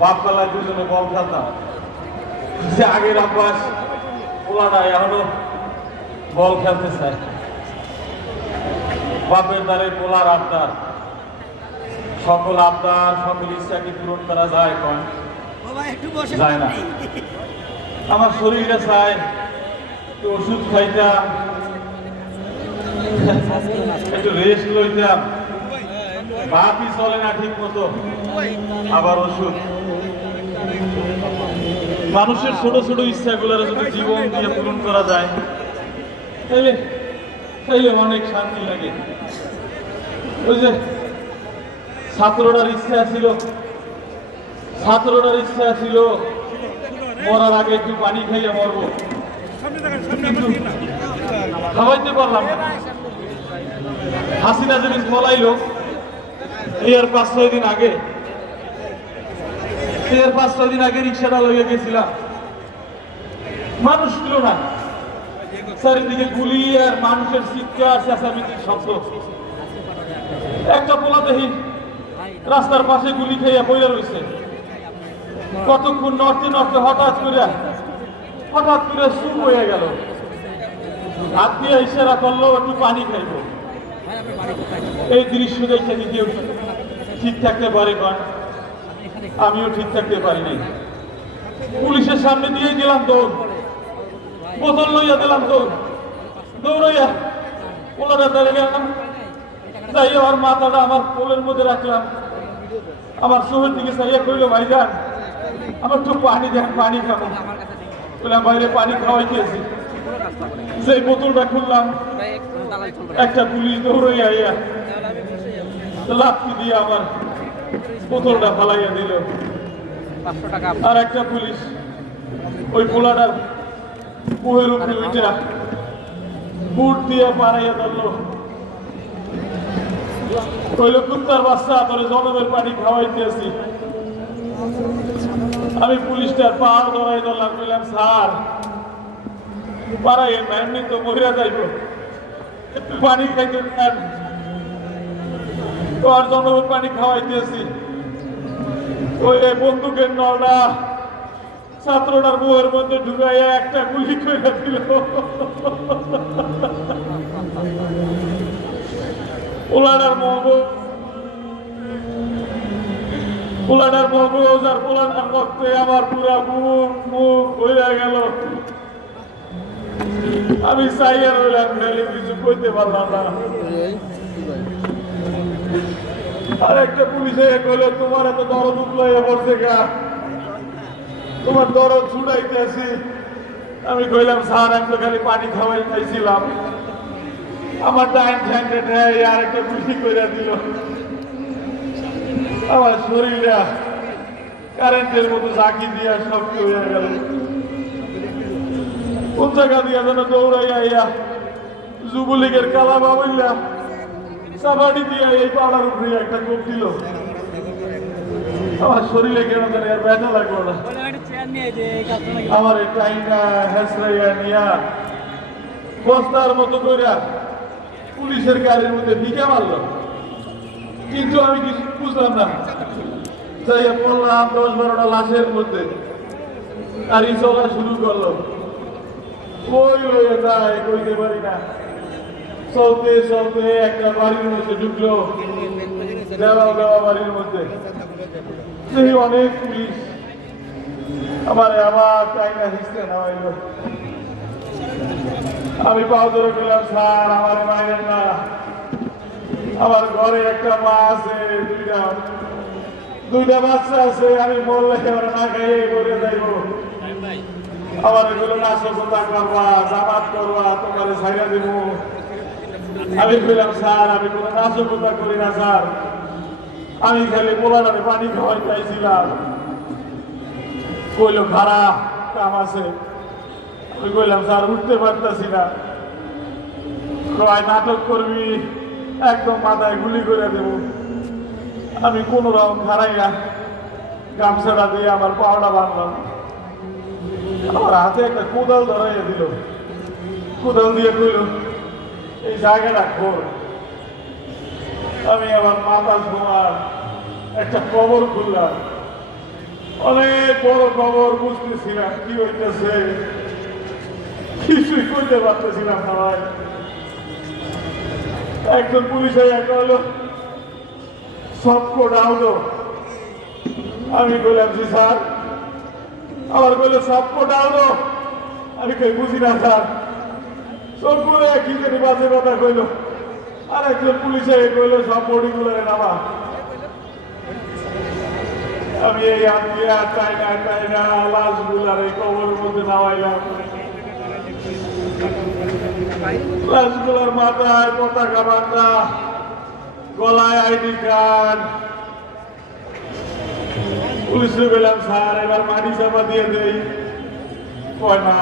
বাপবেলায় দুজনে বল খেলতাম। যে আগের অভ্যাস পোলাটা এখনও বল খেলতে চায় বাপের দ্বারে পোলার আবদার। সকল আবদার, সকল ইচ্ছাকে পূরণ করা যায় কন? যায় না। আমার শরীরটা চায় একটু ওষুধ খাইতাম, একটু রেস্ট লইতাম। বাপই চলে না ঠিক মতো আবার ওষুধ মানুষের ছোট ছোট ইচ্ছাগুলোর যদি জীবন দিয়ে পূরণ করা যায়, তাইলে তাইলে অনেক শান্তি লাগে। ওই যে, ছাত্রটার ইচ্ছা ছিল, ছাত্রটার ইচ্ছা ছিল, মরার আগে একটু পানি খাইয়ে মরবো। খাওয়াইতে পারলাম না। হাসিনা যেদিন পলাইলো এই আর পাঁচ, ছয় দিন আগে। এই আর পাঁচ, ছয় দিন আগে রিক্সাটা লইয়া গেছিলাম। মানুষ ছিল না। চারিদিকে গুলি আর মানুষের চিৎকার চেঁচামেচির শব্দ। একটা পোলা দেখি রাস্তার পাশে গুলি খেয়ে বইয়া রয়েছে কতক্ষণ নড়তে নড়তে হঠাৎ করে হঠাৎ করে চুপ হয়ে গেল। হাত দিয়ে ইশারা করল, একটু পানি খাইবো। এই দৃশ্য দেখে কি কেউ ঠিক থাকতে পারে কন আমিও ঠিক থাকতে পারিনি। পুলিশের সামনে দিয়ে গেলাম দৌড় বোতল লইয়া দিলাম দৌড় দৌড়াইয়া পোলাটা দাঁড়িয়ে গেলাম। যাই আমার মাথাটা আমার কোলের মধ্যে রাখলাম। আমার চোখের দিকে চাইয়া কইলো ভাইজান আমার একটু পানি দেন, পানি খাব। বললাম বাইরে পানি খাওয়াই দিয়েছি সেই বোতলটা খুললাম, একটা পুলিশ দৌড়াইয়া লাঠি দিয়ে আমার বোতলটা ফালাইয়া দিল। আর একটা পুলিশ ওই পোলাটার বুহের উপরে উঠা বুট দিয়ে পাড়াইয়া ধরলো। কইল কুত্তার বাচ্চা তোরে জনমের পানি খাওয়াইতেছি আমি পুলিশটার পাহাড় ধরাই ধরলাম কইলাম স্যার পাড়াই এমনি তো মরিয়া যাইব। একটু পানি খাইতে তোর জনমের পানি খাওয়াইতেছি। ওই বন্দুকের নলটা ছাত্রটার বউয়ের মধ্যে ঢুকাইয়া একটা গুলি করে দিল। পোলাডার মগজ। পোলাডার মগজ আর পোলাডার রক্তে আমার পুরা মুখ মুখ হইয়া গেল। আমি চাইয়া রইলাম, খালি কিছু কইতে পারলাম না। আর একটা পুলিশে কইলো তোমার এত দরদ উঠলাইয়া পড়ছে গা তোমার দরদ ছুটাইতেছি আমি কইলাম, স্যার, আমি তো খালি পানি খাওয়াই খাইছিলাম। আমার ডাইন ঠ্যাংটা ঠ্যাই আর একটা গুলি কইরা দিল। আমার শরীরটা কারেন্টের মতো জাকি দিয়া শক্ত হয়ে গেল। কোন জায়গা দিয়া যেন দৌড়াইয়া আইয়া যুবলীগের কালা বাবুল্লা সাবাড়ি দিয়া এই পাড়ার উপরে একটা কোপ দিল। আমার শরীরে কেন জানি আর ব্যথা লাগল না। আমার এই টাইমটা হেসরাইয়া নিয়া বস্তার মতো কইরা পুলিশের গাড়ির মধ্যে ভিকে মারলো। কিন্তু আমি কিছু বুঝলাম না। যাইয়া পড়লাম দশ বারোটা লাশের মধ্যে। গাড়ি চলা শুরু করল। ওই লইয়া যায়, কইতে পারি না। চলতে চলতে একটা বাড়ির মধ্যে ঢুকলো। দেওয়া দেওয়া বাড়ির মধ্যে। সেই অনেক পুলিশ। আমার আবার টাইমটা হিসতে না হইল। আমি পাও ধরে স্যার, আমার মায়ের না। আমার ঘরে একটা মা আছে, দুইটা। দুইটা বাচ্চা আছে, আমি বললে ওরা না খাইয়ে করে যাইব। আমার এগুলো নাশকতা করবা, জামাত করবা, তোমার ছাইরা দিব। আমি কইলাম, স্যার, আমি কোনো নাশকতা করি না, স্যার। আমি খালি পোলারে পানি খাওয়াই চাইছিলাম কইলো খারাপ কাম আছে। আমি কইলাম, স্যার, উঠতে পারতেছি না। কয়, নাটক করবি, একদম মাথায় গুলি করে দেব। আমি কোনো রকম খারাই না গামছাটা দিয়ে আমার পাওয়াটা বাঁধলাম। আমার হাতে একটা কোদাল ধরাইয়া দিল। কোদাল দিয়ে কইল এই জায়গাটা খোর আমি আমার মাথা ঘুমার একটা কবর খুললাম। অনেক বড় খবর বুঝতেছিলাম কি হইতেছে? কিছুই করতে পারতেছিলাম না ভাই। একজন পুলিশ একটা হলো সব কোডাও তো আমি বললাম জি স্যার। আবার বলল সব কোডাও তো আমি কই, বুঝি না স্যার। সব করে কি জানি বাজে কথা কইল। আর একজন পুলিশে কইলো, সব বডিগুলোরে নামা। আমি এই আত্মীয় মাথায় পতাকা বান্ধা গলায় আইডি কার্ড। পুলিশে বললাম স্যার, এবার মাটি চাপা দিয়ে দেই। কয় না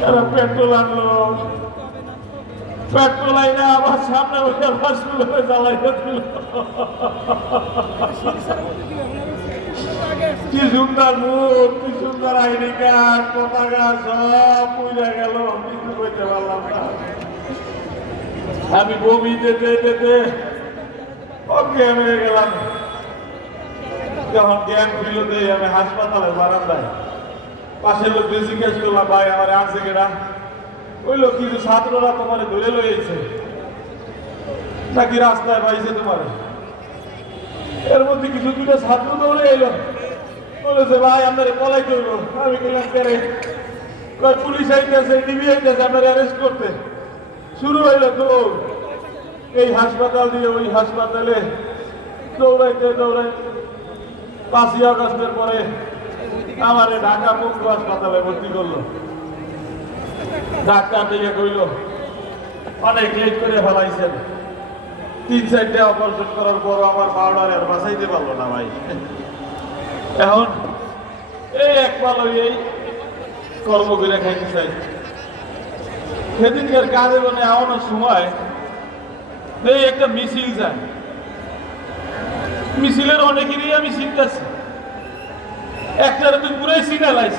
তারা পেট্রোল আনলো। পেট্রোল আইনা আবার সামনে বসে লাশগুলো জ্বালাইয়া দিল কি সুন্দর মুখ, কি সুন্দর আইডি কার্ড পতাকা সব পুজা গেল, কিছু করতে পারলাম না। আমি বমি যেতে যেতে অজ্ঞান হয়ে গেলাম। যখন জ্ঞান দেই আমি হাসপাতালে বারান্দায় পাশের লোক জিজ্ঞেস করলাম ভাই, আমার আছে কেনা ওই লোক কিছু ছাত্ররা তোমার ধরে লইছে নাকি রাস্তায় পাইছে তোমার? এর মধ্যে কিছু দুটো ছাত্র দৌড়ে এলো? বলেছে ভাই, আপনারে পলাই করব। আমি বললাম কেরে পুলিশ আইতেছে, টিভি আইতেছে, আপনার অ্যারেস্ট করতে। শুরু হইল দৌড়। এই হাসপাতাল দিয়ে ওই হাসপাতালে দৌড়াইতে দৌড়াইতে পাঁচই আগস্টের পরে আমারে ঢাকা মুখ্য হাসপাতালে ভর্তি করল। ডাক্তার দিকে কইল, অনেক লেট করে ফেলাইছেন। তিন চারটে অপারেশন করার পর আমার পাউডার আর বাঁচাইতে পারল না ভাই। এখন এই এক পালো এই কর্ম করে খাইতে চাই সেদিনকার কাজে মানে আওয়ানোর সময় এই একটা মিছিল যায়। মিছিলের অনেকেরই আমি চিন্তাছি একটার তুই পুরাই সিনা লাইছি